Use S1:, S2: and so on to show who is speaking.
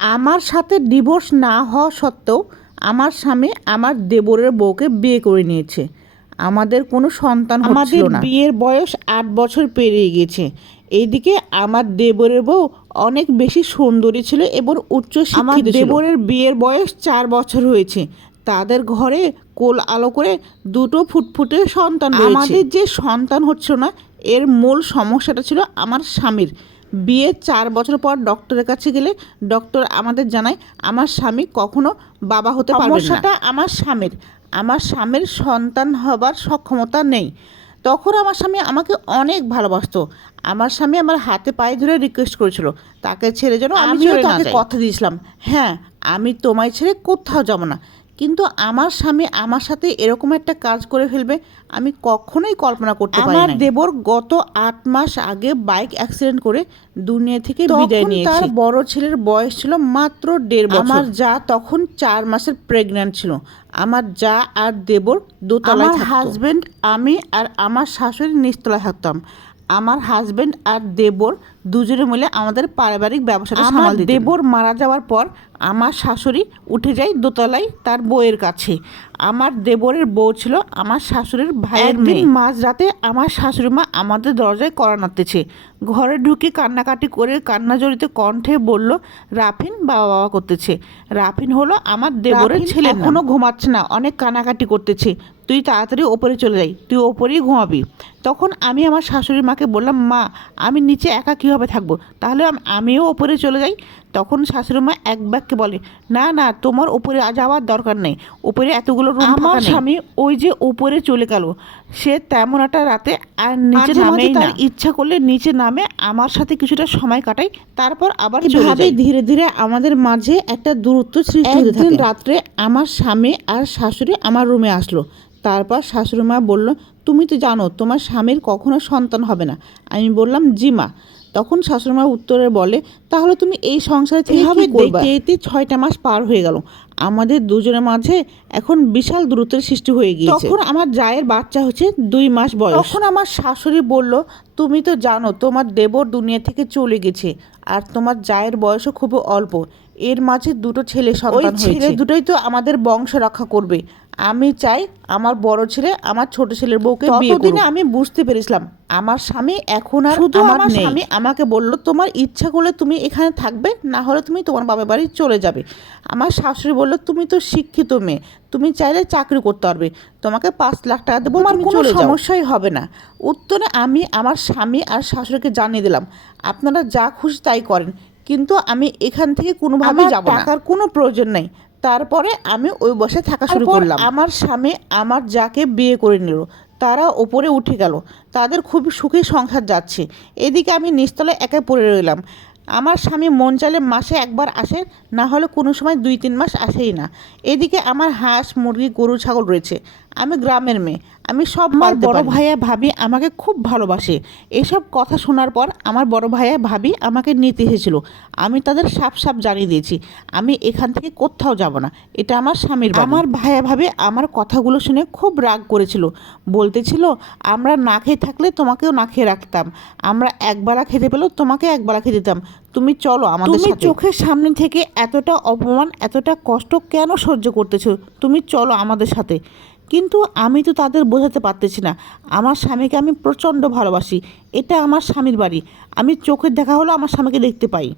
S1: আমার সাথে ডিভোর্স না হওয়া সত্ত্বেও আমার স্বামী আমার দেবরের বউকে বিয়ে করে নিয়েছে। আমাদের কোনো সন্তান আমাদের বিয়ের বয়স আট বছর পেরিয়ে গেছে এইদিকে আমার দেবরের বউ অনেক বেশি সুন্দরী ছিল এবং উচ্চ আমার দেবরের বিয়ের বয়স চার বছর হয়েছে। তাদের ঘরে কোল আলো করে দুটো ফুটফুটে সন্তান আমাদের যে সন্তান হচ্ছে না এর মূল সমস্যাটা ছিল আমার স্বামীর। বিয়ে চার বছর পর ডক্টরের কাছে গেলে ডক্টর আমাদের জানায় আমার স্বামী কখনো বাবা হতে পারবে না। সমস্যাটা আমার স্বামীর। আমার স্বামীর সন্তান হবার সক্ষমতা নেই। তখন আমার স্বামী আমাকে অনেক ভালোবাসতো। আমার স্বামী আমার হাতে পায়ে ধরে রিকোয়েস্ট করেছিল তাকে ছেড়ে যেন আমিও তাকে কথা দিয়েছিলাম হ্যাঁ আমি তোমায় ছেড়ে কোথাও যাব না। কিন্তু আমার স্বামী আমার সাথে এরকম একটা কাজ করে ফেলবে আমি কখনোই কল্পনা করতে পারি
S2: আমার
S1: দেবর গত আট মাস আগে বাইক অ্যাক্সিডেন্ট করে দুনিয়া থেকে বিদায় নিয়েছে।
S2: তার
S1: বড় ছেলের বয়স ছিল মাত্র দেড় বছর। আমার যা তখন চার মাসের প্রেগন্যান্ট ছিল। আমার যা আর দেবর দোতলায়
S2: আমার
S1: হাজবেন্ড আমি আর আমার শাশুড়ি নিচতলায় থাকতাম। আমার হাজবেন্ড আর দেবর দুজনে মিলে আমাদের পারিবারিক ব্যবসাটা সামাল দেবর মারা যাওয়ার পর আমার শাশুড়ি উঠে যায় দোতলায় তার বউয়ের কাছে। আমার দেবরের বউ ছিল আমার শাশুড়ির ভাইয়ের মেয়ে। মাঝরাতে আমার শাশুড়ি মা আমাদের দরজায় কড়া নাড়তেছে। ঘরে ঢুকে কান্নাকাটি করে কান্না জড়িত কণ্ঠে বলল রাফিন বাবা বাবা করতেছে। রাফিন হলো আমার দেবরের ছেলে
S2: এখনও
S1: এখনও ঘুমাচ্ছে না। অনেক কান্নাকাটি করতেছে। তুই তাড়াতাড়ি ওপরে চলে যাই। তুই ওপরেই ঘুমাবি। তখন আমি আমার শাশুড়ি মাকে বললাম মা আমি নিচে একা কীভাবে থাকব। তাহলে আমিও ওপরে চলে যাই। তখন শাশুড়ি মা এক বাক্যে বলে না না তোমার উপরে যাওয়ার দরকার নেই। ওপরে এতগুলো রুম আমার স্বামী ওই যে ওপরে চলে গেল। সে তেমন একটা রাতে আর নিচে
S2: তার
S1: তার ইচ্ছা করলে নিচে নামে আমার সাথে কিছুটা সময় কাটাই তারপর আবার চলে ধীরে ধীরে আমাদের মাঝে একটা দূরত্ব সৃষ্টি হতে থাকে। রাত্রে আমার স্বামী আর শাশুড়ি আমার রুমে আসলো। তারপর শাশুড়ি মা বলল তুমি তো জানো তোমার স্বামীর কখনো সন্তান হবে না। আমি বললাম জি মা। তখন শাশুড়ি মা উত্তরে বলে তাহলে তুমি এই সংসারে থেকে কি করবা? ছয়টা মাস পার হয়ে গেল। আমাদের দুজনের মাঝে এখন বিশাল দূরত্বের সৃষ্টি হয়ে গিয়েছে। তখন আমার জায়ের বাচ্চা হচ্ছে দুই মাস বয়স। তখন আমার শাশুড়ি বলল তুমি তো জানো তোমার দেবর দুনিয়া থেকে চলে গেছে আর তোমার জায়ের বয়সও খুব অল্প। এর মাঝে দুটো ছেলে সন্তান
S2: ছেলে
S1: ছেলে দুটোই তো আমাদের বংশ রক্ষা করবে। আমি চাই আমার বড় ছেলে আমার ছোট ছেলের বউকে বিয়ে আমি বুঝতে পেরেছিলাম আমার স্বামী এখন আর
S2: শুধু
S1: আমার
S2: আমার
S1: স্বামী আমাকে বলল তোমার ইচ্ছা করলে তুমি এখানে থাকবে না হলে তুমি তোমার বাবার বাড়ি চলে যাবে। আমার শাশুড়ি বলল তুমি তো শিক্ষিত মেয়ে তুমি চাইলে চাকরি করতে পারবে। তোমাকে পাঁচ লাখ টাকা দেবো তুমি
S2: কোনো।
S1: সমস্যাই হবে না। উত্তরে আমি আমার স্বামী আর শাশুড়িকে জানিয়ে দিলাম আপনারা যা খুশি তাই করেন কিন্তু আমি এখান থেকে কোনোভাবেই
S2: আমার
S1: যাব টাকার কোনো প্রয়োজন নেই। তারপরে আমি ওই বসে থাকা শুরু করলাম। আমার স্বামী আমার যাকে বিয়ে করে নিল তারা ওপরে উঠে গেল। তাদের খুব সুখী সংসার যাচ্ছে। এদিকে আমি নিচতলায় একা পড়ে রইলাম। আমার স্বামী মন চাইলে মাসে একবার আসে না হলে কোনো সময় দুই তিন মাস আসেই না। এদিকে আমার হাঁস মুরগি গরু ছাগল রয়েছে। আমি গ্রামের মেয়ে। আমি সব
S2: আমার বড়
S1: বড় ভাইয়া ভাবি আমাকে খুব ভালোবাসে। এসব কথা শোনার পর আমার বড় ভাইয়া ভাবি আমাকে নিতে এসেছিল। আমি তাদের সাপ সাপ জানিয়ে দিয়েছি। আমি এখান থেকে কোথাও যাব না। এটা আমার স্বামীর আমার ভাইয়া ভাবি আমার কথাগুলো শুনে খুব রাগ করেছিল। বলতেছিল আমরা না খেয়ে থাকলে তোমাকেও না খেয়ে রাখতাম। আমরা একবেলা খেতে পেলেও তোমাকে একবেলা খেয়ে দিতাম। তুমি চলো আমাদের
S2: তুমি
S1: চোখের সামনে থেকে এতটা অপমান এতটা কষ্ট কেন সহ্য করতেছো? তুমি চলো আমাদের সাথে। কিন্তু আমি তো তাদের বোঝাতে পারতেছি না। আমার স্বামীকে আমি প্রচণ্ড ভালোবাসি। এটা আমার স্বামীর বাড়ি। আমি চোখের দেখা হলো আমার স্বামীকে দেখতে পাই।